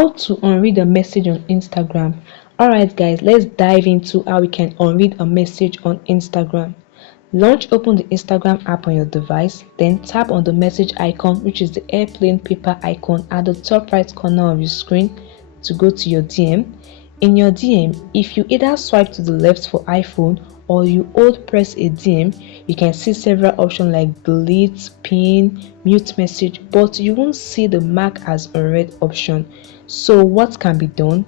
How to unread a message on Instagram. Alright guys, let's dive into how we can unread a message on Instagram. Open the Instagram app on your device, then tap on the message icon, which is the airplane paper icon at the top right corner of your screen to go to your DM. In your DM, if you either swipe to the left for iPhone or you hold press a DM, you can see several options like delete, pin, mute message, but you won't see the mark as unread option. So what can be done?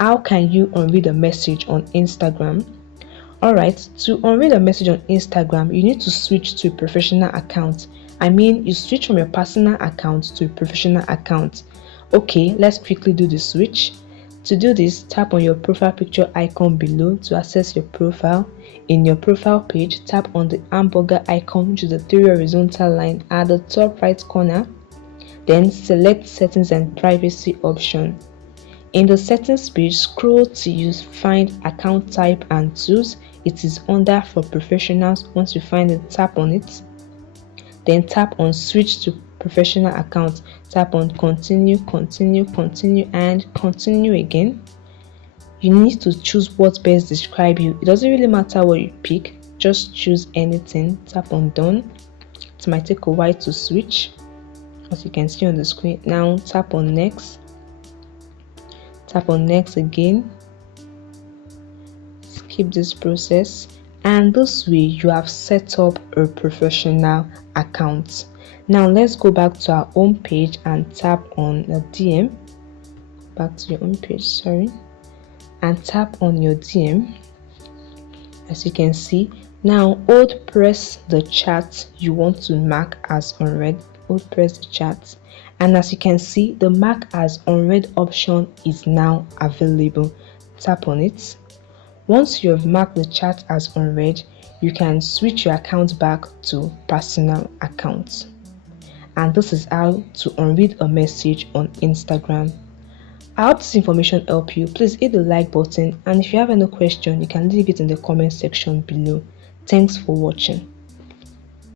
How can you unread a message on Instagram? Alright, to unread a message on Instagram, you need to switch to a professional account. You switch from your personal account to a professional account. Okay, let's quickly do the switch. To do this, tap on your profile picture icon below to access your profile. In your profile page, tap on the hamburger icon, which is the three horizontal line at the top right corner. Then select settings and privacy option. In the settings page, scroll till you find account type and tools. It is under for professionals. Once you find it, tap on it. Then tap on switch to professional account. Tap on continue, continue, continue, and continue again. You need to choose what best describe you. It doesn't really matter what you pick, just choose anything. Tap on done. It might take a while to switch, as you can see on the screen. Now tap on next. Tap on next again. Skip this process, and this way you have set up a professional account. Now let's go back to our home page and tap on the DM. Back to your home page, sorry, and tap on your DM. As you can see, now hold press the chat you want to mark as unread. Hold press the chat, and as you can see, the mark as unread option is now available. Tap on it. Once you have marked the chat as unread, you can switch your account back to personal account. And this is how to unread a message on Instagram. I hope this information helped you. Please hit the like button, and if you have any question, you can leave it in the comment section below. Thanks for watching.